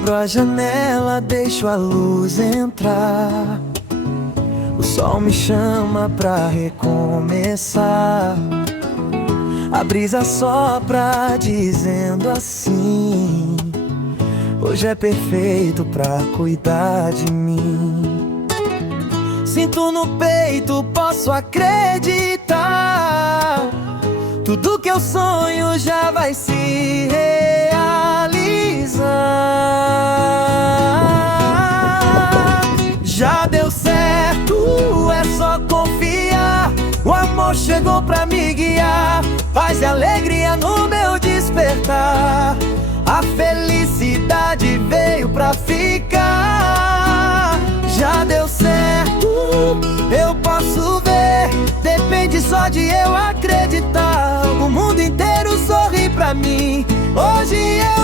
Abro a janela, deixo a luz entrar. O sol me chama pra recomeçar. A brisa sopra dizendo assim: hoje é perfeito pra cuidar de mim. Sinto no peito, posso acreditar. Tudo que eu sonho já vai se realizar. Já deu certo, é só confiar. O amor chegou pra me guiar. Paz e alegria no meu despertar. A felicidade veio pra ficar. Já deu certo, eu posso ver. Depende só de eu acreditar. O mundo inteiro sorri pra mim. Hoje eu